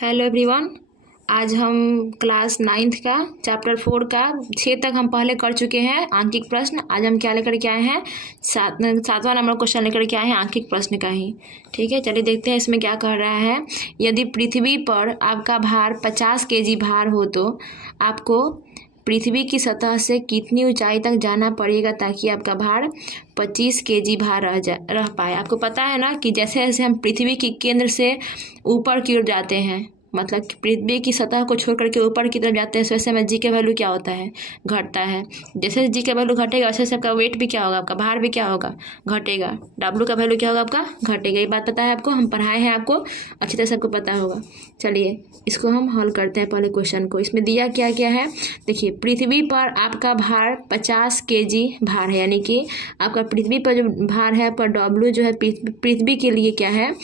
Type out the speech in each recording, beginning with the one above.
Hello everyone. आज हम class 9th का चैप्टर 4 का 6 तक हम पहले कर चुके हैं आंकिक प्रश्न। आज हम क्या लेकर के आए हैं, सातवां नंबर क्वेश्चन लेकर के आए हैं आंकिक प्रश्न का ही। ठीक है, चलिए देखते हैं इसमें क्या कह रहा है। यदि पृथ्वी पर आपका भार 50 kg भार हो तो आपको पृथ्वी की सतह से कितनी ऊंचाई तक जाना पड़ेगा ताकि आपका भार 25 kg भार रह पाए। आपको पता है ना कि जैसे जैसे हम पृथ्वी के केंद्र से ऊपर की ओर जाते हैं, मतलब कि पृथ्वी की सतह को छोड़ करके ऊपर की तरफ जाते हैं, वैसे में जी का वैल्यू क्या होता है, घटता है। जैसे जी का वैल्यू घटेगा वैसे से आपका वेट भी क्या होगा, आपका भार भी क्या होगा, घटेगा। डब्लू का वैल्यू क्या होगा, आपका घटेगा। ये बात पता है आपको, हम पढ़ाए हैं आपको, अच्छी तरह से आपको पता होगा। चलिए इसको हम हल करते हैं पहले क्वेश्चन को। इसमें दिया क्या क्या है, देखिए पृथ्वी पर आपका भार 50 kg भार है, यानी कि आपका पृथ्वी पर जो भार है आपका डब्लू जो है पृथ्वी के लिए क्या है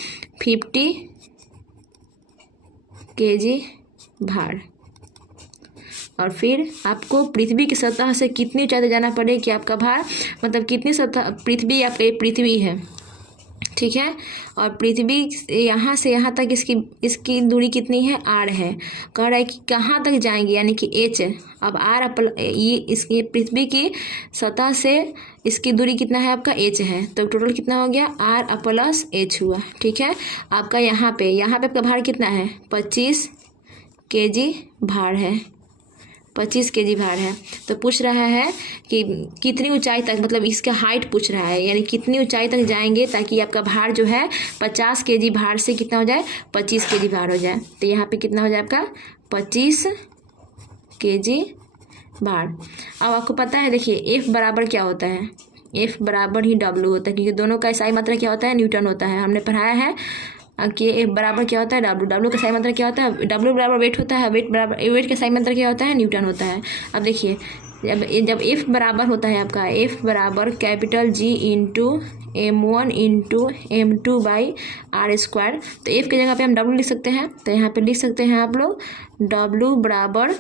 50 kg भार। और फिर आपको पृथ्वी की सतह से कितनी ऊंचाई तक जाना पड़े कि आपका भार, मतलब कितनी सतह पृथ्वी आपका पृथ्वी है, ठीक है। और पृथ्वी यहाँ से यहाँ तक इसकी दूरी कितनी है, आर है। कह रहा है कि कहाँ तक जाएंगे, यानी कि एच। अब आर ये इसकी पृथ्वी की सतह से इसकी दूरी कितना है आपका एच है, तो टोटल कितना हो गया आर प्लस एच हुआ। ठीक है, आपका यहाँ पे आपका भार कितना है 25 kg भार है, 25 kg भार है। तो पूछ रहा है कि कितनी ऊंचाई तक, मतलब इसका हाइट पूछ रहा है, यानी कितनी ऊंचाई तक जाएंगे ताकि आपका भार जो है 50 kg भार से कितना हो जाए 25 kg भार हो जाए। तो यहाँ पे कितना हो जाए आपका 25 kg भार। अब आपको पता है, देखिए एफ बराबर क्या होता है, एफ बराबर ही डब्लू होता है, क्योंकि दोनों का इकाई मात्रा क्या होता है, न्यूटन होता है। हमने पढ़ाया है कि एफ बराबर क्या होता है डब्लू, डब्लू का सही मात्रा क्या होता है, डब्लू बराबर वेट होता है, वेट का सही मात्रा क्या होता है, न्यूटन होता है। अब देखिए जब एफ बराबर होता है आपका, एफ बराबर capital G into m1 into m2 by R square, तो एफ की जगह पे हम डब्लू लिख सकते हैं। तो यहाँ पे लिख सकते हैं आप लोग डब्लू बराबर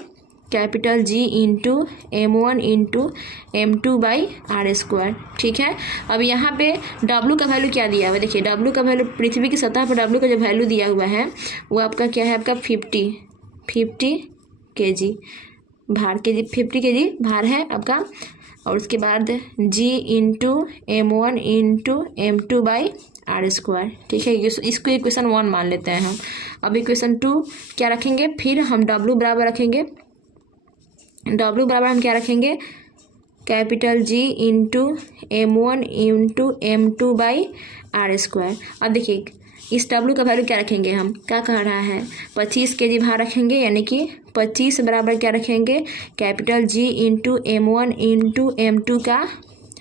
capital G into m1 into m2 by R square. ठीक है, अब यहाँ पे W का वैल्यू क्या दिया हुआ है, देखिए W का वैल्यू पृथ्वी की सतह पर W का जो वैल्यू दिया हुआ है वो आपका क्या है, आपका 50 kg भार, 50 kg भार है आपका। और उसके बाद G into m1 into m2 by R square. ठीक है, इसको इक्वेशन 1 मान लेते हैं हम। अब इक्वेशन 2 क्या रखेंगे, फिर हम W बराबर रखेंगे, W बराबर हम क्या रखेंगे capital G into m1 into m2 by R square. अब देखिए इस W का वैल्यू क्या रखेंगे, हम क्या कह रहा है 25 kg भार रखेंगे, यानी कि 25 बराबर क्या रखेंगे capital G into m1 into m2 का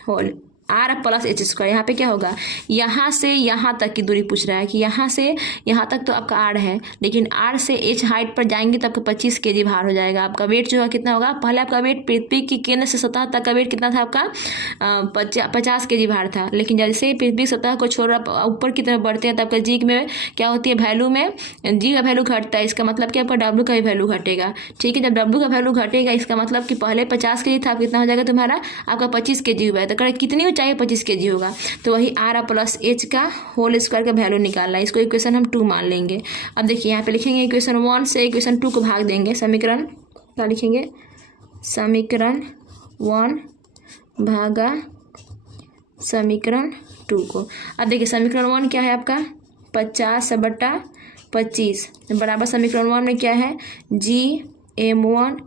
whole R plus H square. यहाँ पे क्या होगा, यहाँ से यहाँ तक की दूरी पूछ रहा है कि यहाँ से यहाँ तक तो आपका आर है, लेकिन आर से एच हाइट पर जाएंगे तो आपका 25 kg भार हो जाएगा। आपका वेट जो है कितना होगा, पहले आपका वेट पृथ्वी की केंद्र से सतह तक का वेट कितना था आपका 50 kg भार था, लेकिन जैसे पृथ्वी सतह को छोड़ ऊपर की तरफ बढ़ते हैं तो आपका जी में क्या होती है, वैल्यू में जी का वैल्यू घटता है। इसका मतलब कि आपका डब्ल्यू का भी वैल्यू घटेगा। ठीक है, जब डब्ल्यू का वैल्यू घटेगा इसका मतलब कि पहले 50 kg था, कितना हो जाएगा तुम्हारा आपका 25 kg हुआ है। तो कितनी ऊंचाई 25 kg होगा, तो वही आर प्लस एच का होल स्क्वायर का वैल्यू निकालना है। इसको इक्वेशन हम 2 मान लेंगे। अब देखिए यहाँ पे लिखेंगे इक्वेशन 1 से इक्वेशन 2 को भाग देंगे, समीकरण क्या लिखेंगे, समीकरण 1 भागा समीकरण 2 को। अब देखिए समीकरण 1 क्या है आपका 50/25 बराबर समीकरण 1 में क्या है G m1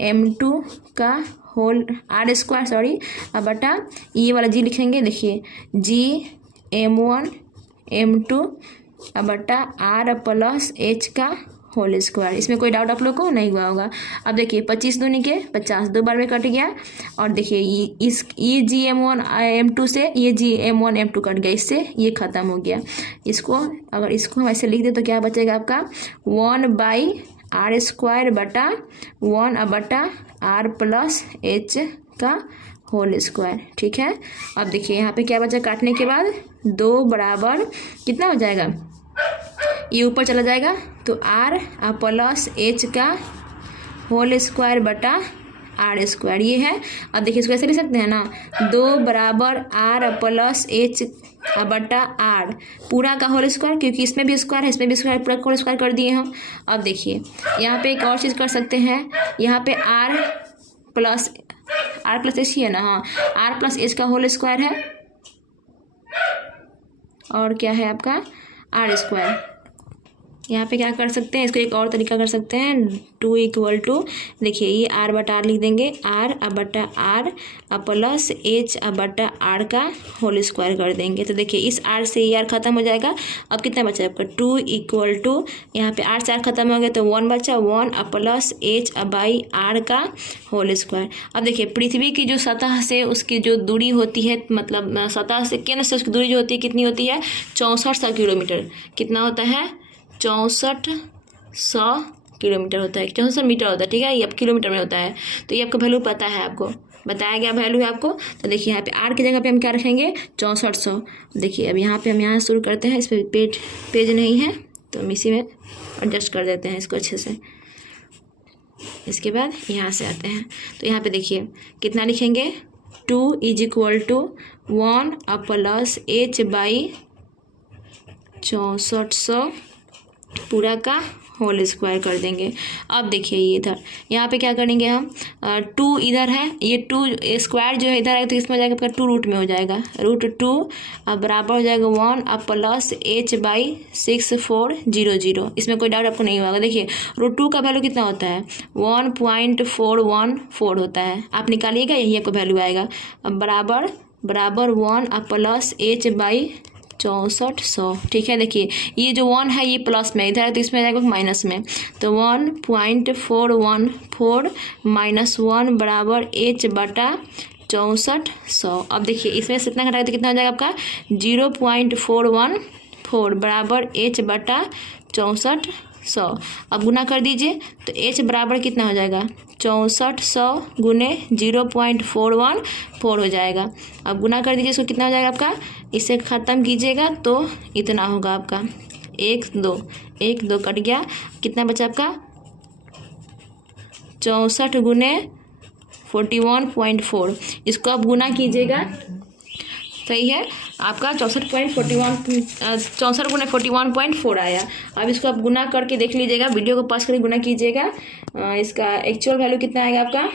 m2 का होल आर स्क्वायर, सॉरी बटा ये वाला जी लिखेंगे, देखिए G m1 m2 बटा आर प्लस एच का होल स्क्वायर। इसमें कोई डाउट आप लोग को नहीं हुआ होगा। अब देखिए 25 दूनी के 50 दो बार में कट गया, और देखिए ये जी m1 m2 से ये जी m1 m2 कट गया, इससे ये ख़त्म हो गया। इसको अगर इसको हम ऐसे लिख दे तो क्या बचेगा आपका 1 बाई आर स्क्वायर बटा 1 बटा आर प्लस एच का होल स्क्वायर। ठीक है, अब देखिए यहाँ पे क्या बचा, काटने के बाद 2 बराबर कितना हो जाएगा, ये ऊपर चला जाएगा तो आर प्लस एच का होल स्क्वायर बटा आर स्क्वायर ये है। अब देखिए इसको ऐसे लिख सकते हैं ना, 2 बराबर आर प्लस एच बटा आर पूरा का होल स्क्वायर, क्योंकि इसमें भी स्क्वायर है इसमें भी स्क्वायर, पूरा होल स्क्वायर कर दिए हम। अब देखिए यहाँ पे एक और चीज़ कर सकते हैं, यहाँ पे आर प्लस एच ही है ना, हाँ आर प्लस एच का होल स्क्वायर है और क्या है आपका आर स्क्वायर। यहाँ पे क्या कर सकते हैं, इसको एक और तरीका कर सकते हैं, 2 इक्वल टू देखिए ये आर बटा आर लिख देंगे, आर बटा आर प्लस एच बटा आर का होल स्क्वायर कर देंगे। तो देखिए इस आर से ये आर खत्म हो जाएगा। अब कितना बचा आपका 2 इक्वल टू यहाँ पे आर से आर खत्म हो गया तो 1 बचा, 1 प्लस एच बाई आर का होल स्क्वायर। अब देखिए पृथ्वी की जो सतह से उसकी जो दूरी होती है, मतलब सतह से केंद्र से उसकी दूरी जो होती है कितनी होती है 6400 किलोमीटर। कितना होता है 6400 किलोमीटर होता है, 6400 मीटर होता है, ठीक है, ये अब किलोमीटर में होता है। तो ये आपका वैल्यू पता है, आपको बताया गया वैल्यू है आपको। तो देखिए यहाँ पे आर की जगह पे हम क्या रखेंगे 6400। देखिए अब यहाँ पे हम यहाँ शुरू करते हैं, इस पर पेज नहीं है तो हम इसी में एडजस्ट कर देते हैं इसको अच्छे से। इसके बाद यहाँ से आते हैं तो यहाँ पे देखिए कितना लिखेंगे 2 is equal to 1 plus H by 6400 पूरा का होल स्क्वायर कर देंगे। अब देखिए ये इधर यहाँ पे क्या करेंगे हम 2 इधर है, ये 2 स्क्वायर जो है इधर आएगा तो इसमें हो जाएगा आपका 2 रूट में हो जाएगा, √2 अब बराबर हो जाएगा 1 प्लस एच बाई 6400। इसमें कोई डाउट आपको नहीं होगा। देखिए √2 का वैल्यू कितना होता है 1.414 होता है, आप निकालिएगा यही आपको वैल्यू आएगा। अब बराबर 1 प्लस एच बाई 6400, ठीक है। देखिए ये जो 1 है ये प्लस में इधर है तो इसमें आ जाएगा माइनस में, तो 1.414 माइनस 1 बराबर एच बटा 6400। अब देखिए इसमें से इतना घटाएगा तो कितना हो जाएगा आपका 0.414 बराबर एच बटा 6400। अब गुना कर दीजिए तो एच बराबर कितना हो जाएगा 6400 गुने 0.414 हो जाएगा। अब गुना कर दीजिए इसको कितना हो जाएगा आपका, इसे ख़त्म कीजिएगा तो इतना होगा आपका 1 2 कट गया, कितना बचा आपका 64 गुने 41.4। इसको आप गुना कीजिएगा, सही है आपका 64 गुने 41.4 आया। अब इसको आप गुना करके देख लीजिएगा, वीडियो को पॉज करके गुना कीजिएगा। इसका एक्चुअल वैल्यू कितना आएगा आपका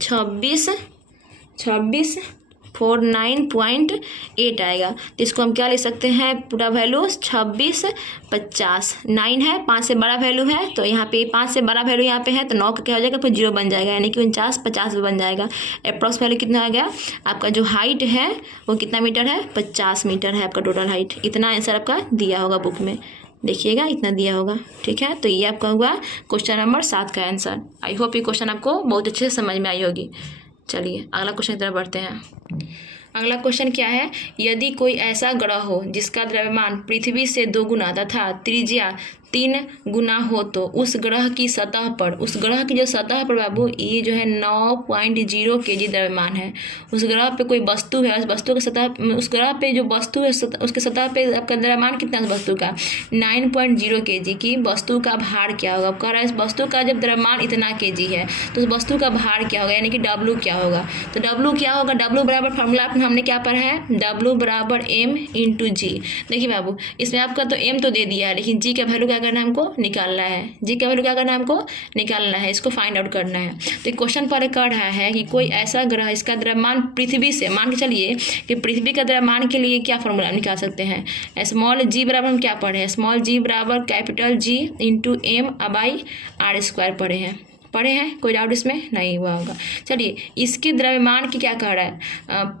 2649.8 आएगा। तो इसको हम क्या ले सकते हैं पूरा वैल्यू 2650। 9 है 5 से बड़ा वैल्यू है तो यहाँ पे 5 से बड़ा वैल्यू यहाँ पे है तो 9 का क्या हो जाएगा फिर 0 बन जाएगा, यानी कि 49 बन जाएगा। अप्रॉक्स वैल्यू कितना आ गया आपका, जो हाइट है वो कितना मीटर है 50 मीटर है आपका टोटल हाइट। इतना आंसर आपका दिया होगा बुक में, देखिएगा इतना दिया होगा, ठीक है। तो ये आपका हुआ क्वेश्चन नंबर 7 का आंसर। आई होप ये क्वेश्चन आपको बहुत अच्छे से समझ में आई होगी। चलिए अगला क्वेश्चन की तरफ बढ़ते हैं। अगला क्वेश्चन क्या है, यदि कोई ऐसा ग्रह हो जिसका द्रव्यमान पृथ्वी से 2 गुना तथा त्रिज्या 3 गुना हो तो उस ग्रह की सतह पर, उस ग्रह की जो सतह पर बाबू ये जो है 9.0 kg द्रव्यमान है। उस ग्रह पे कोई वस्तु है, उस वस्तु की सतह, उस ग्रह पे जो वस्तु है उसके सतह पे आपका द्रव्यमान कितना है वस्तु का 9.0 kg की वस्तु का भार क्या होगा। कह रहा है इस वस्तु का जब द्रव्यमान इतना kg है तो उस वस्तु का भार क्या होगा, यानी कि W क्या होगा। तो W क्या होगा, W बराबर फॉर्मूला हमने क्या पढ़ा है W बराबर M इंटू G। देखिए बाबू इसमें आपका तो M तो दे दिया है लेकिन G का वैल्यू क्या करना है हमको निकालना है, G का वैल्यू क्या करना है हमको निकालना है, इसको फाइंड आउट करना है। तो क्वेश्चन पर कह रहा है कि कोई ऐसा ग्रह इसका द्रव्यमान पृथ्वी से, मान के चलिए कि पृथ्वी का द्रव्यमान के लिए क्या फॉर्मूला निकाल सकते हैं, स्मॉल g बराबर हम क्या पढ़े हैं, स्मॉल g बराबर कैपिटल G इंटू M/r² पढ़े हैं, कोई डाउट इसमें नहीं हुआ होगा। चलिए इसके द्रव्यमान की क्या कह रहा है,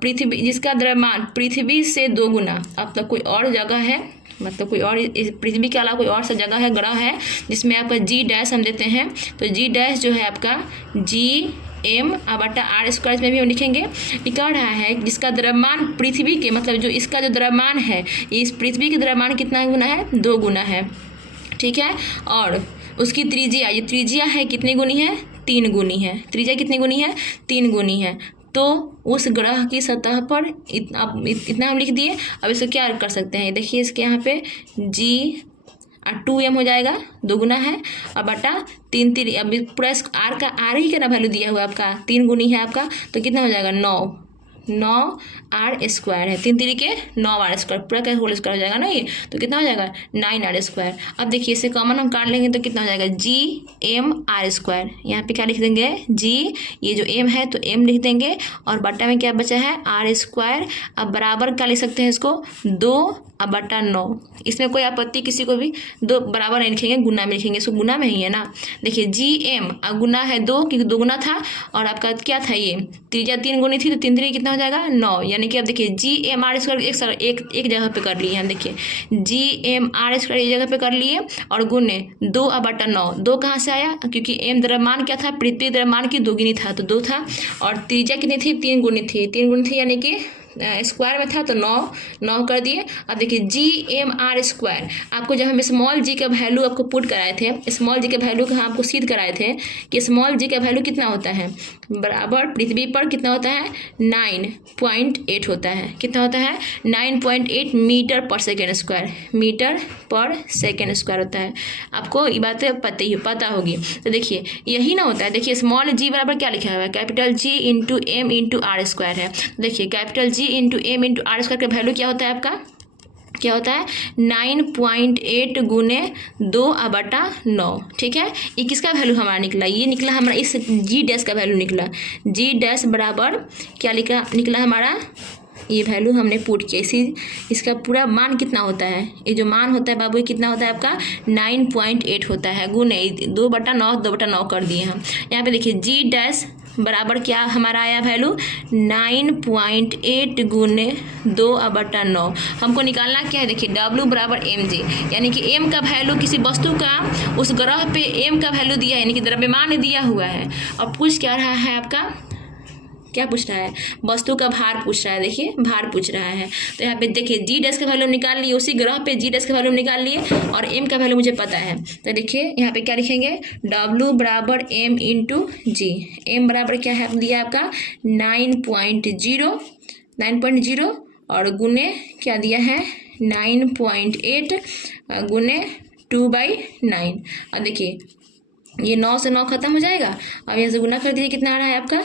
पृथ्वी जिसका द्रव्यमान पृथ्वी से 2 गुना, अब तक कोई और जगह है, मतलब कोई और पृथ्वी के अलावा कोई और सा जगह है, ग्रह है जिसमें आपका G' हम देते हैं, तो G' जो है आपका G/m/r² में भी हम लिखेंगे। ये कह रहा है जिसका द्रव्यमान पृथ्वी के, मतलब जो इसका जो द्रव्यमान है ये इस पृथ्वी के द्रव्यमान कितना गुना है 2 गुना है, ठीक है। और उसकी त्रिज्या, ये त्रिज्या है कितनी गुनी है 3 गुनी है, त्रिज्या कितनी गुनी है 3 गुनी है। तो उस ग्रह की सतह पर इतना हम लिख दिए। अब इसको क्या कर सकते हैं, देखिए इसके यहाँ पे G/2m हो जाएगा, 2 गुना है और बटा 3 अब पूरा आर ही का ना वैल्यू दिया हुआ आपका 3 गुनी है आपका, तो कितना हो जाएगा 9, 9r² है, 3 3 9r², पूरा का होल स्क्वायर हो जाएगा ना ये, तो कितना हो जाएगा 9r²। अब देखिए इसे कॉमन हम काट लेंगे तो कितना हो जाएगा GMr²। यहाँ पे क्या लिख देंगे G, ये जो M है तो M लिख देंगे, और बट्टा में क्या बचा है r²। अब बराबर क्या लिख सकते हैं इसको 2/9। इसमें कोई आपत्ति किसी को भी, 2 बराबर नहीं लिखेंगे, गुना में लिखेंगे, इसको गुना में ही है ना। देखिए GM अब गुना है 2, क्योंकि 2 गुना था, और आपका क्या था ये त्रिज्या 3 गुनी थी, तो 3 3 कितना हो जाएगा 9। यानी कि अब देखिए GMr² एक जगह पे कर लिए हम, देखिए GMr² एक जगह पे कर लिए, और गुने 2/9। 2 कहाँ से आया, क्योंकि M द्रव्यमान क्या था, पृथ्वी द्रव्यमान की 2 गुनी था तो 2 था, और त्रिज्या कितनी थी 3 गुनी थी, 3 गुनी थी, यानी कि स्क्वायर में था तो 9 कर दिए। अब देखिए GMr², आपको जब हम स्मॉल g का वैल्यू आपको पुट कराए थे, स्मॉल g का वैल्यू कहाँ आपको सिद्ध कराए थे कि स्मॉल g का वैल्यू कितना होता है, बराबर पृथ्वी पर कितना होता है 9.8 होता है, कितना होता है 9.8 मीटर पर सेकेंड स्क्वायर होता है। आपको ये बातें पता होगी। तो देखिए यही ना होता है, देखिए स्मॉल g बराबर क्या लिखा हुआ है, capital G into M into r² है। देखिए capital G into M into r² का वैल्यू क्या होता है आपका, क्या होता है 9.8 गुने 2/9। ठीक है, ये किसका वैल्यू हमारा निकला, ये निकला हमारा इस G' का वैल्यू निकला। G' बराबर क्या निकला हमारा, ये वैल्यू हमने पुट किया, इसका पूरा मान कितना होता है, ये जो मान होता है बाबू ये कितना होता है आपका 9.8 होता है, गुने 2/9 कर दिए हम। यहाँ पे देखिए G' बराबर क्या हमारा आया वैल्यू 9.8 गुने 2/9। हमको निकालना क्या है, देखिए W बराबर mg, यानी कि m का वैल्यू किसी वस्तु का उस ग्रह पे m का वैल्यू दिया है, यानी कि द्रव्यमान दिया हुआ है, और पूछ क्या रहा है आपका, क्या पूछ रहा है, वस्तु का भार पूछ रहा है। देखिए भार पूछ रहा है, तो यहाँ पे देखिए G' का वैल्यू निकाल लिए, उसी ग्रह पे G' का वैल्यू निकाल लिए, और M का वैल्यू मुझे पता है। तो देखिए यहाँ पे क्या लिखेंगे W बराबर M इंटू G। M बराबर क्या है दिया आपका 9.0, और गुने क्या दिया है 9.8 गुने 2/9। और देखिए ये 9 से 9 खत्म हो जाएगा। अब यहाँ से गुना कर दीजिए, कितना आ रहा है आपका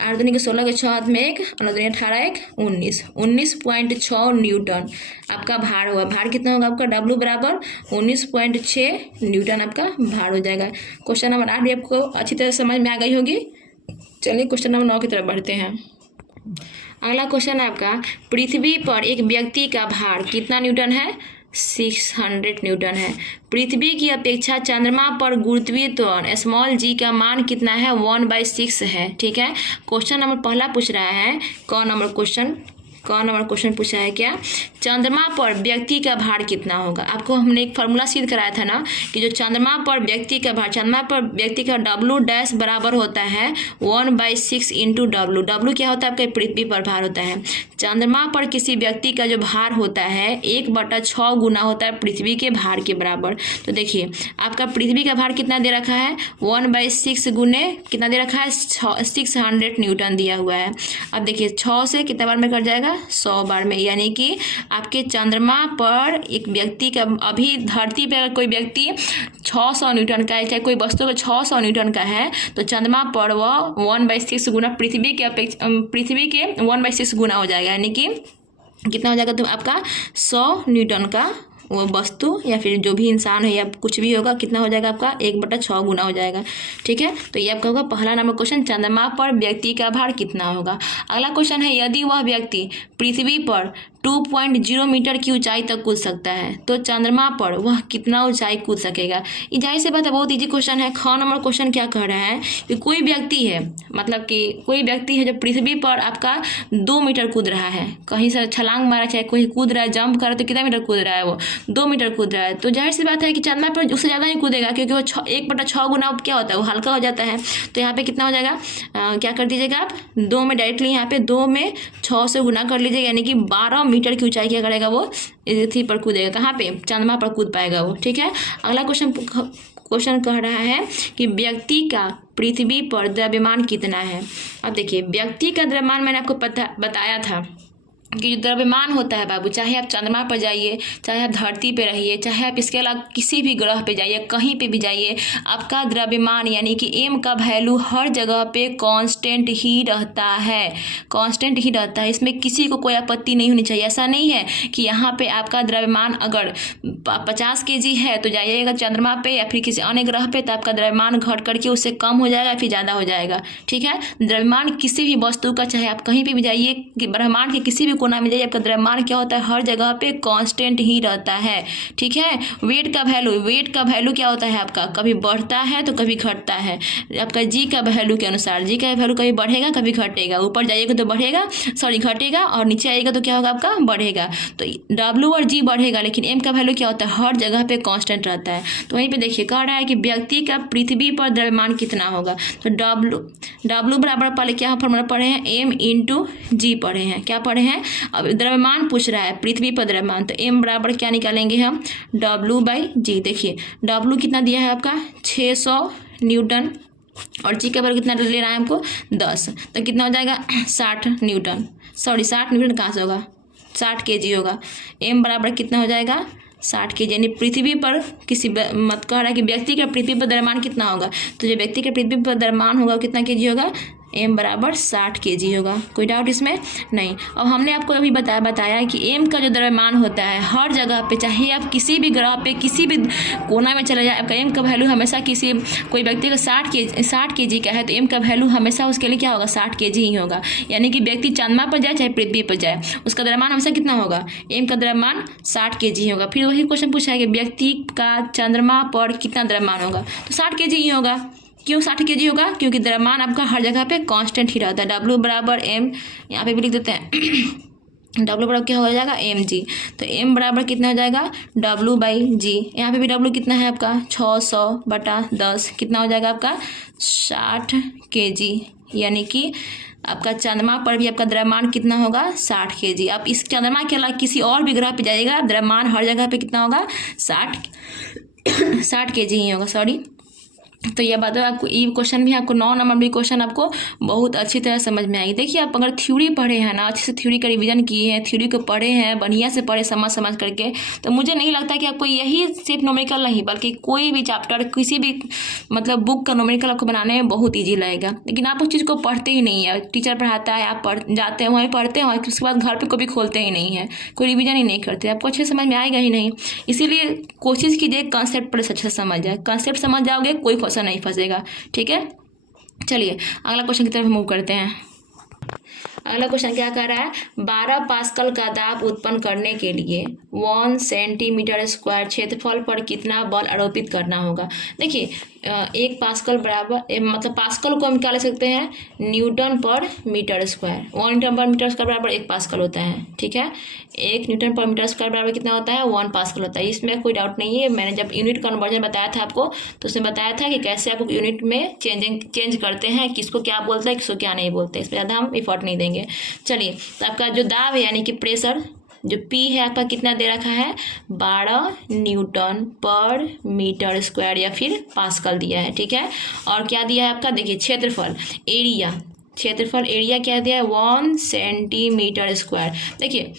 8 दूनी के 16 के 6 हाथ में 1 और 9 दूनी 18 1 19.6 न्यूटन आपका भार हुआ। भार कितना होगा आपका W बराबर 19.6 न्यूटन आपका भार हो जाएगा। क्वेश्चन नंबर 8 भी आपको अच्छी तरह समझ में आ गई होगी। चलिए क्वेश्चन नंबर 9 की तरफ बढ़ते हैं। अगला क्वेश्चन है आपका, पृथ्वी पर एक व्यक्ति का भार कितना न्यूटन है, 600 न्यूटन है। पृथ्वी की अपेक्षा चंद्रमा पर गुरुत्वीय त्वरण स्मॉल g का मान कितना है, 1/6 है। ठीक है, क्वेश्चन नंबर पहला पूछ रहा है, कौन नंबर क्वेश्चन पूछा है क्या, चंद्रमा पर व्यक्ति का भार कितना होगा। आपको हमने एक फार्मूला सिद्ध कराया था ना कि जो चंद्रमा पर व्यक्ति का भार, चंद्रमा पर व्यक्ति का W' बराबर होता है 1/6 इंटू W। W क्या होता है आपका पृथ्वी पर भार होता है। चंद्रमा पर किसी व्यक्ति का जो भार होता है 1/6 गुना होता है पृथ्वी के भार के बराबर। तो देखिए आपका पृथ्वी का भार कितना दे रखा है, 1/6 गुने कितना दे रखा है 600 न्यूटन दिया हुआ है। अब देखिए 6 से कितना बार में कट जाएगा, 100 बार में, यानी कि आपके चंद्रमा पर एक व्यक्ति का, अभी धरती पर अगर कोई व्यक्ति 600 न्यूटन का है, चाहे कोई वस्तु का 600 न्यूटन का है, तो चंद्रमा पर वह 1/6 गुना पृथ्वी के 1/6 गुना हो जाएगा, यानी कि कितना हो जाएगा तो आपका 100 न्यूटन का वो वस्तु या फिर जो भी इंसान है या कुछ भी होगा, कितना हो जाएगा आपका 1/6 गुना हो जाएगा। ठीक है, तो ये आपका होगा पहला नंबर क्वेश्चन, चंद्रमा पर व्यक्ति का भार कितना होगा। अगला क्वेश्चन है, यदि वह व्यक्ति पृथ्वी पर 2.0 मीटर की ऊंचाई तक कूद सकता है तो चंद्रमा पर वह कितना ऊंचाई कूद सकेगा। ये जाहिर सी बात है, बहुत इजी क्वेश्चन है। ख नंबर क्वेश्चन क्या कह रहा है कि कोई व्यक्ति है, मतलब कि कोई व्यक्ति है जो पृथ्वी पर आपका 2 मीटर कूद रहा है, कहीं से छलांग मारा, चाहे कोई कूद रहा है, जंप कर रहा है, तो कितना मीटर कूद रहा है, वो 2 मीटर कूद रहा है। तो जाहिर सी बात है कि चंद्रमा पर उससे ज़्यादा नहीं कूदेगा, क्योंकि वो 1/6 गुना क्या होता है, वो हल्का हो जाता है। तो यहाँ पे कितना हो जाएगा, क्या कर दीजिएगा आप 2 में डायरेक्टली यहाँ पे 2 में 6 से गुना कर लीजिएगा, यानी कि 12 मीटर की ऊंचाई क्या करेगा, वो पृथ्वी पर कूदेगा। कहाँ पे, चंद्रमा पर कूद पाएगा वो। ठीक है, अगला क्वेश्चन कह रहा है कि व्यक्ति का पृथ्वी पर द्रव्यमान कितना है। अब देखिए व्यक्ति का द्रव्यमान मैंने आपको बताया था कि जो द्रव्यमान होता है बाबू, चाहे आप चंद्रमा पर जाइए, चाहे आप धरती पे रहिए, चाहे आप इसके अलावा किसी भी ग्रह पे जाइए, कहीं पे भी जाइए, आपका द्रव्यमान यानी कि m का वैल्यू हर जगह पे कांस्टेंट ही रहता है, कांस्टेंट ही रहता है। इसमें किसी को कोई आपत्ति नहीं होनी चाहिए। ऐसा नहीं है कि यहाँ पे आपका द्रव्यमान अगर 50 kg है तो जाइएगा चंद्रमा पे या फिर किसी अन्य ग्रह पे, तो आपका द्रव्यमान घट करके उससे कम हो जाएगा फिर ज़्यादा हो जाएगा। ठीक है, द्रव्यमान किसी भी वस्तु का, चाहे आप कहीं पे भी जाइए, ब्रह्मांड के किसी भी कोना में जाइए, आपका द्रव्यमान क्या होता है, हर जगह पे कांस्टेंट ही रहता है। ठीक है, वेट का वैल्यू क्या होता है आपका, कभी बढ़ता है तो कभी घटता है। आपका जी का वैल्यू के अनुसार, जी का वैल्यू कभी बढ़ेगा कभी घटेगा, ऊपर जाइएगा तो बढ़ेगा, सॉरी घटेगा, और नीचे आइएगा तो क्या होगा आपका बढ़ेगा। तो डब्ल्यू और जी बढ़ेगा, लेकिन एम का वैल्यू क्या होता है, हर जगह पे कांस्टेंट रहता है। तो वहीं पे देखिए कह रहा है कि व्यक्ति का पृथ्वी पर द्रव्यमान कितना होगा। तो डब्ल्यू बराबर पहले क्या फॉर्मूला पढ़े हैं, एम इंटू जी पढ़े हैं, क्या पढ़े हैं। अब द्रव्यमान पूछ रहा है, पृथ्वी पर द्रव्यमान, तो एम बराबर क्या निकालेंगे हम, डब्ल्यू बाई जी। देखिए डब्ल्यू कितना दिया है आपका 600 न्यूटन, और जी का वैल्यू कितना ले रहा है हमको 10, तो कितना हो जाएगा 60 न्यूटन, सॉरी 60 न्यूटन कहाँ से होगा, 60 kg होगा। एम बराबर कितना हो जाएगा 60 kg, यानी पृथ्वी पर किसी मत कह रहा है कि व्यक्ति का पृथ्वी पर द्रव्यमान कितना होगा, तो जो व्यक्ति का पृथ्वी पर द्रव्यमान होगा कितना kg होगा, एम बराबर 60 kg होगा। कोई डाउट इसमें नहीं। अब हमने आपको अभी बताया कि एम का जो द्रव्यमान होता है हर जगह पे, चाहे आप किसी भी ग्रह पे किसी भी कोना में चले जाए, आपका एम का वैल्यू हमेशा कोई व्यक्ति का 60 kg का है तो एम का वैल्यू हमेशा उसके लिए क्या होगा 60 kg ही होगा। यानी कि व्यक्ति चंद्रमा पर जाए चाहे पृथ्वी पर जाए, उसका द्रव्यमान हमेशा कितना होगा, एम का द्रव्यमान 60 kg होगा। फिर वही क्वेश्चन पूछा है कि व्यक्ति का चंद्रमा पर कितना द्रव्यमान होगा, तो 60 kg ही होगा। क्यों 60 kg होगा, क्योंकि द्रव्यमान आपका हर जगह पे कांस्टेंट ही रहता है। डब्ल्यू बराबर एम, यहाँ पे भी लिख देते हैं डब्ल्यू बराबर क्या हो जाएगा एम जी, तो एम बराबर कितना हो जाएगा डब्ल्यू बाई जी। यहाँ पे भी डब्ल्यू कितना है आपका 600/10, कितना हो जाएगा आपका 60 kg, यानी कि आपका चंद्रमा पर भी आपका द्रव्यमान कितना होगा 60 kg। आप इस चंद्रमा के अलावा किसी और भी ग्रह पे जाइएगा, द्रव्यमान हर जगह पे कितना होगा 60 kg ही होगा, सॉरी। तो यह बात है, आपको ये क्वेश्चन भी, आपको 9 नंबर भी क्वेश्चन आपको बहुत अच्छी तरह समझ में आएगी। देखिए आप अगर थ्योरी पढ़े हैं ना, अच्छे से थ्योरी का रिवीजन किए हैं, थ्योरी को पढ़े हैं, बढ़िया से पढ़े समझ करके, तो मुझे नहीं लगता कि आपको यही सिर्फ न्यूमेरिकल नहीं बल्कि कोई भी चैप्टर किसी भी मतलब बुक का न्यूमेरिकल आपको बनाने में बहुत ईजी लगेगा। लेकिन आप उस चीज़ को पढ़ते ही नहीं है, टीचर पढ़ाता है, आप जाते हैं वहीं पढ़ते हैं, उसके बाद घर पर कभी खोलते ही नहीं है, कोई रिविजन ही नहीं करते, आपको अच्छे समझ में आएगा ही नहीं। इसीलिए कोशिश कीजिए कंसेप्ट पर अच्छे से समझ जाए, कंसेप्ट समझ जाओगे कोई क्वेश्चन नहीं फंसेगा। ठीक है, चलिए अगला क्वेश्चन की तरफ मूव करते हैं। अगला क्वेश्चन क्या कर रहा है, 12 पास्कल का दाब उत्पन्न करने के लिए 1 सेंटीमीटर स्क्वायर क्षेत्रफल पर कितना बल आरोपित करना होगा। देखिए 1 पास्कल बराबर मतलब पास्कल को हम निकाल सकते हैं न्यूटन पर मीटर स्क्वायर, 1 न्यूटन पर मीटर स्क्वायर बराबर 1 पास्कल होता है। ठीक है, 1 न्यूटन पर मीटर स्क्वायर बराबर कितना होता है 1 पास्कल होता है। इसमें कोई डाउट नहीं है, मैंने जब यूनिट कन्वर्जन बताया था आपको तो उसमें बताया था कि कैसे आप यूनिट में चेंज करते हैं, किसको क्या बोलते हैं किसको क्या नहीं बोलते, इस पर ज़्यादा हम इफर्ट नहीं देंगे। चलिए तो आपका जो दाब है यानी कि प्रेशर जो P है आपका कितना दे रखा है 12 न्यूटन पर मीटर स्क्वायर या फिर पास्कल दिया है। ठीक है, और क्या दिया है आपका, देखिए क्षेत्रफल एरिया क्या दिया है 1 सेंटीमीटर स्क्वायर। देखिए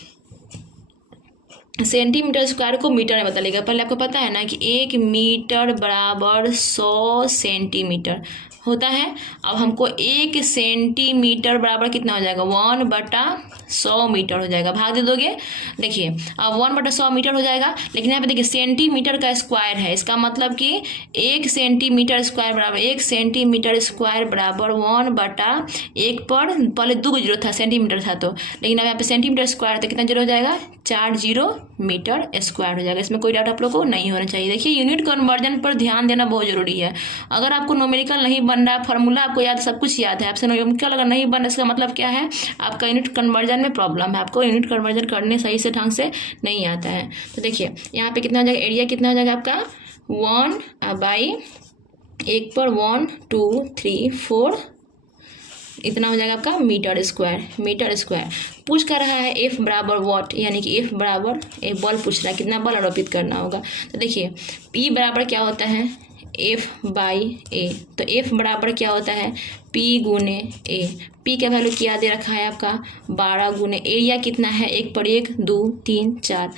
सेंटीमीटर स्क्वायर को मीटर में बदलेगा, पहले आपको पता है ना कि 1 मीटर बराबर 100 सेंटीमीटर होता है। अब हमको 1 सेंटीमीटर बराबर कितना हो जाएगा 1/100 मीटर हो जाएगा, भाग दे दोगे। देखिए अब 1/100 मीटर हो जाएगा, लेकिन यहाँ पे देखिए सेंटीमीटर का स्क्वायर है, इसका मतलब कि 1 सेंटीमीटर स्क्वायर बराबर 1 सेंटीमीटर स्क्वायर बराबर 1/1 पर पहले 2 जीरो था, सेंटीमीटर था तो, लेकिन अब यहाँ पे सेंटीमीटर स्क्वायर तो कितना जीरो हो जाएगा 40 मीटर स्क्वायर हो जाएगा। इसमें कोई डाउट आप लोग को नहीं होना चाहिए। देखिए यूनिट कन्वर्जन पर ध्यान देना बहुत जरूरी है। अगर आपको न्यूमेरिकल नहीं बन रहा, फार्मूला आपको याद, सब कुछ याद है, आपसे न्यूमेरिकल अगर नहीं बन रहा इसका मतलब क्या है आपका यूनिट कन्वर्जन में प्रॉब्लम है, आपको यूनिट कन्वर्जन करने सही से ढंग से नहीं आता है। तो देखिए यहाँ पे कितना हो जाएगा, एरिया कितना हो जाएगा आपका 1/1 पर 1 2 3 4 इतना हो जाएगा आपका मीटर स्क्वायर। पूछ कर रहा है F बराबर वॉट, यानी कि F बराबर एक बल पूछ रहा है कितना बल आरोपित करना होगा। तो देखिए P बराबर क्या होता है एफ बाई ए। तो एफ बराबर क्या होता है पी गुने ए। पी का वैल्यू क्या दे रखा है आपका 12 गुने एरिया कितना है 1 पर 1 2 3 4।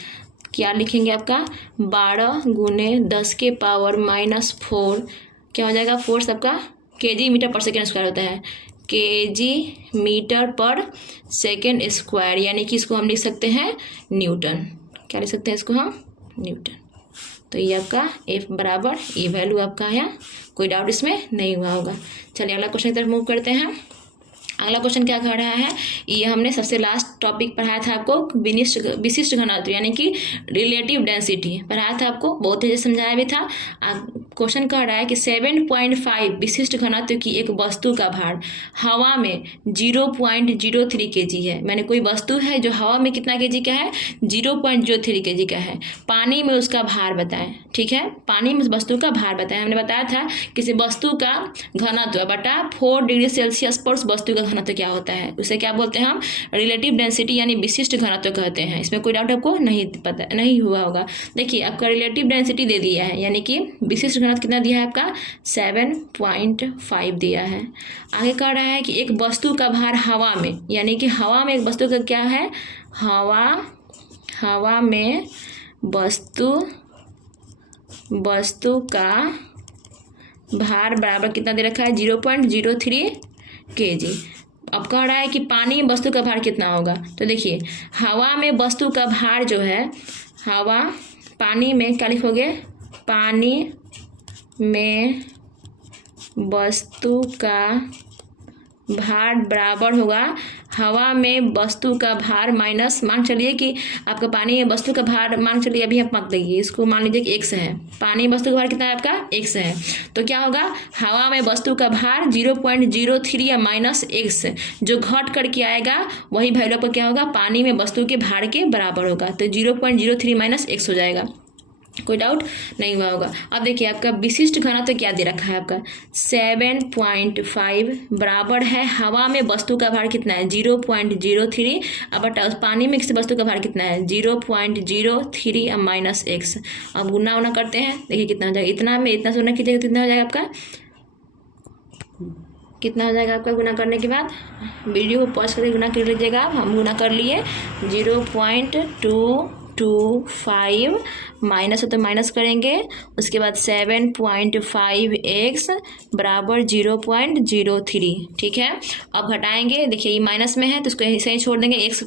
क्या लिखेंगे आपका 12 गुने 10 के पावर -4 क्या हो जाएगा 4 सबका केजी मीटर पर सेकेंड स्क्वायर होता है केजी मीटर पर सेकेंड स्क्वायर, यानी कि इसको हम लिख सकते हैं न्यूटन। क्या लिख सकते हैं इसको हम न्यूटन। तो ये आपका एफ बराबर ये वैल्यू आपका है, कोई डाउट इसमें नहीं हुआ होगा। चलिए अगला क्वेश्चन की तरफ मूव करते हैं। अगला क्वेश्चन क्या कह रहा है, ये हमने सबसे लास्ट टॉपिक पढ़ाया था आपको विशिष्ट घनत्व यानी कि रिलेटिव डेंसिटी पढ़ाया था आपको, बहुत ही समझाया भी था। क्वेश्चन कह रहा है कि 7.5 विशिष्ट घनत्व की एक वस्तु का भार हवा में 0.03 kg है। मैंने कोई वस्तु है जो हवा में कितना kg का है 0.03 kg का है, पानी में उसका भार बताएं। ठीक है, पानी में उस वस्तु का भार बताएं। हमने बताया था किसी वस्तु का घनत्व बटा 4 डिग्री सेल्सियस पर उस वस्तु का घनत्व क्या होता है, उसे क्या बोलते हैं हम रिलेटिव डेंसिटी यानी विशिष्ट घनत्व कहते हैं। इसमें कोई डाउट आपको नहीं हुआ होगा। देखिए आपका रिलेटिव डेंसिटी दे दिया है, यानी कि विशिष्ट घनत्व कितना दिया है आपका 7.5 दिया है। आगे कह रहा है कि एक वस्तु का भार हवा में, यानी कि हवा में एक वस्तु का क्या है हवा में वस्तु का भार बराबर कितना दे रखा है 0.03 kg। अब कह रहा है कि पानी में वस्तु का भार कितना होगा। तो देखिए हवा में वस्तु का भार जो है पानी में क्या लिखोगे पानी में वस्तु का भार बराबर होगा हवा में वस्तु का भार माइनस, मान चलिए कि आपका पानी में वस्तु का भार मान चलिए अभी आप मत देंगे इसको, मान लीजिए कि x है, पानी में वस्तु का भार कितना है आपका x है। तो क्या होगा हवा में वस्तु का भार 0.03 या -x जो घट करके आएगा वही वैल्यू आपका क्या होगा पानी में वस्तु के भार के बराबर होगा। तो 0.03 - x हो जाएगा, कोई डाउट नहीं हुआ होगा। अब देखिए आपका विशिष्ट घनत्व क्या दे रखा है आपका 7.5 बराबर है हवा में वस्तु का भार कितना है 0.03 अब बटा उस पानी में किसी वस्तु का भार कितना है 0.03 अब -x। अब गुना उना करते हैं, देखिए कितना हो जाएगा, इतना में इतना से गुना कीजिएगा कितना हो जाएगा आपका, कितना हो जाएगा आपका गुना करने के बाद वीडियो को पॉज करके गुना कर लीजिएगा। हम गुना कर लिए 0.225 माइनस हो तो माइनस करेंगे, उसके बाद 7.5x बराबर 0.03। ठीक है, अब घटाएंगे, देखिए ये माइनस में है तो इसको ऐसे ही छोड़ देंगे, x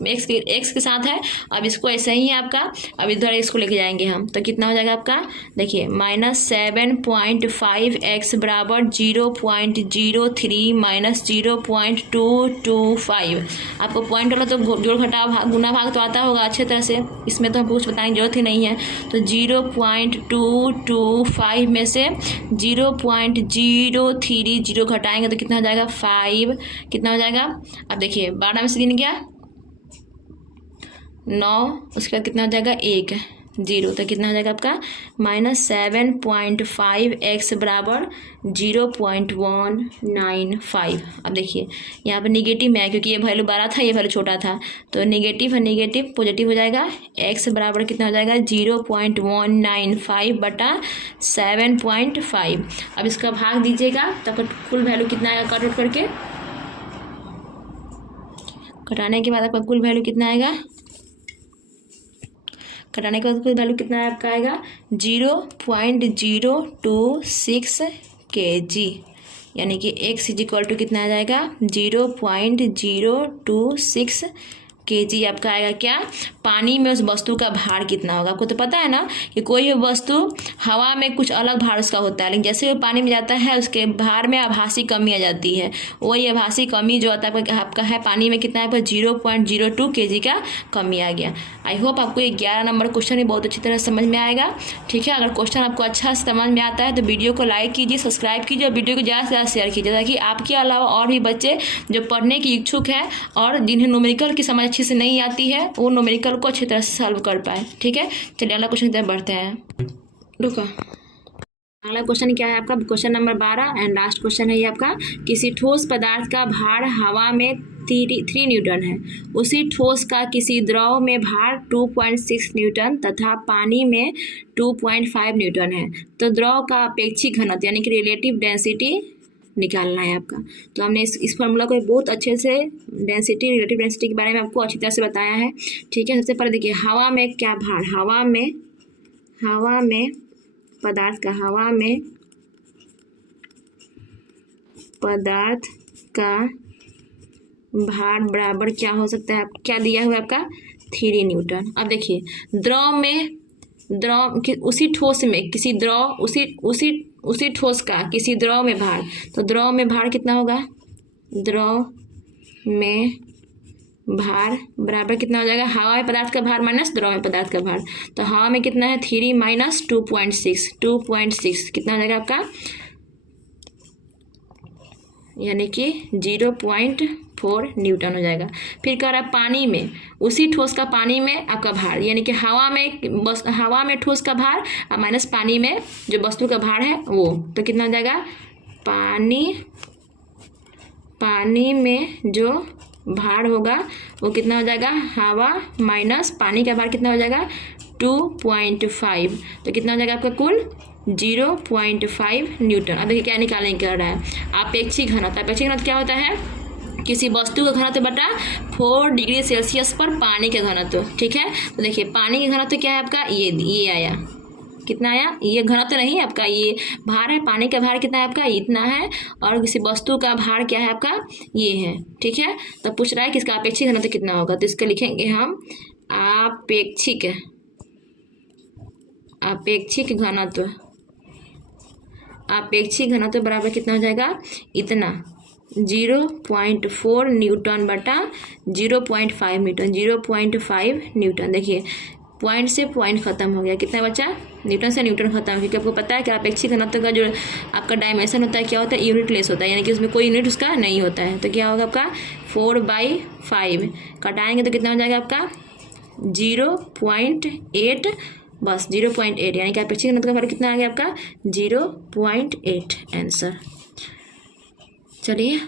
के साथ है। अब इसको ऐसे ही है आपका, अब इधर इसको लेके जाएंगे हम, तो कितना हो जाएगा आपका देखिए -7.5x बराबर 0.03 माइनस 0.225। आपको पॉइंट वाला तो जोड़ घटाव गुना भाग तो आता होगा अच्छे तरह से, इसमें तो हम कुछ बताने की जरूरत ही नहीं है। तो 0.225 में से 0.030 घटाएंगे तो कितना हो जाएगा 5, कितना हो जाएगा अब देखिए 12 में से 3 गया 9, उसके बाद कितना हो जाएगा 1 0, तो कितना हो जाएगा आपका -7.5x बराबर 0.195। अब देखिए यहाँ पर निगेटिव में है क्योंकि ये वैल्यू 12 था ये वैल्यू छोटा था, तो निगेटिव है निगेटिव पॉजिटिव हो जाएगा। x बराबर कितना हो जाएगा 0.195 बटा 7.5। अब इसका भाग दीजिएगा तो कुल वैल्यू कितना आएगा, कट आउट करके घटाने के बाद आपका कुल वैल्यू कितना आएगा, घटाने के बाद कुल वैल्यू कितना है आपका आएगा 0.026 kg, यानी कि x इक्वल टू कितना आ जाएगा 0.026 kg आपका आएगा। क्या पानी में उस वस्तु का भार कितना होगा। आपको तो पता है ना कि कोई भी वस्तु हवा में कुछ अलग भार उसका होता है, लेकिन जैसे वो पानी में जाता है उसके भार में आभासी कमी आ जाती है। वही आभासी कमी जो आता है आपका है पानी में कितना है पर 0.02 kg का कमी आ गया। आई होप आपको ये 11 नंबर क्वेश्चन भी बहुत अच्छी तरह समझ में आएगा। ठीक है, अगर क्वेश्चन आपको अच्छा समझ में आता है तो वीडियो को लाइक कीजिए, सब्सक्राइब कीजिए और वीडियो को ज़्यादा से ज़्यादा शेयर कीजिए ताकि आपके अलावा और भी बच्चे जो पढ़ने की इच्छुक है और जिन्हें न्यूमेरिकल की समझ अच्छी से नहीं आती है वो न्यूमेरिकल को अच्छी तरह से सॉल्व कर पाए। ठीक है, चलिए अगला क्वेश्चन की तरफ बढ़ते हैं। रुको, अगला क्वेश्चन क्या है आपका question number 12 and last question है ये आपका। किसी ठोस पदार्थ का भार हवा में 3 न्यूटन है, उसी ठोस का किसी द्रव में भार 2.6 न्यूटन तथा पानी में 2.5 न्यूटन है, तो द्रव का अपेक्षिक घनत्व यानी कि रिलेटिव डेंसिटी निकालना है आपका। तो हमने इस फार्मूला को बहुत अच्छे से रिलेटिव डेंसिटी के बारे में आपको अच्छी तरह से बताया है। ठीक है, सबसे पहले देखिए हवा में क्या भार, हवा में पदार्थ का भार बराबर क्या हो सकता है, क्या दिया हुआ है आपका 3 न्यूटन। अब देखिए द्रव के उसी ठोस में किसी द्रव उसी ठोस का किसी द्रव में भार, तो द्रव में भार कितना होगा, द्रव में भार बराबर कितना हो जाएगा, हवा में पदार्थ का भार माइनस द्रव में पदार्थ का भार। तो हवा में कितना है 3 माइनस 2.6 कितना हो जाएगा आपका, यानी कि 0.4 न्यूटन हो जाएगा। फिर कह रहा है पानी में, उसी ठोस का पानी में आपका भार, यानी कि हवा में ठोस का भार और माइनस पानी में जो वस्तु का भार है वो, तो कितना हो जाएगा, पानी में जो भार होगा वो कितना हो जाएगा, हवा माइनस पानी का भार कितना हो जाएगा 2.5, तो कितना हो जाएगा आपका कुल 0.5 न्यूटन। अब देखिए क्या निकालने कर रहा है, अपेक्षिक घनत्व क्या होता है, किसी वस्तु का घनत्व बटा 4 डिग्री सेल्सियस पर पानी का घनत्व। ठीक है, तो देखिए पानी का घनत्व क्या है आपका, ये आया, कितना आया, ये घनत्व नहीं है आपका, ये भार है, पानी का भार कितना है आपका, इतना है, और किसी वस्तु का भार क्या है आपका, ये है। ठीक है, तो पूछ रहा है कि इसका अपेक्षिक घनत्व कितना होगा, तो इसका लिखेंगे हम अपेक्षिक घनत्व बराबर कितना हो जाएगा, इतना 0.4 न्यूटन बटा 0.5 न्यूटन, 0.5 न्यूटन। देखिए पॉइंट से पॉइंट खत्म हो गया, कितना बचा, न्यूटन से न्यूटन खत्म, क्योंकि आपको पता है कि अपेक्षिक घनत्व का जो आपका डायमेंशन होता है क्या होता है, यूनिट लेस होता है, यानी कि उसमें कोई यूनिट उसका नहीं होता है। तो क्या होगा आपका 4/5 कटाएंगे तो कितना हो जाएगा आपका 0.8, बस 0.8, यानी कि अपेक्षिक घनत्व का भार कितना आ गया आपका 0.8 आंसर। चलिए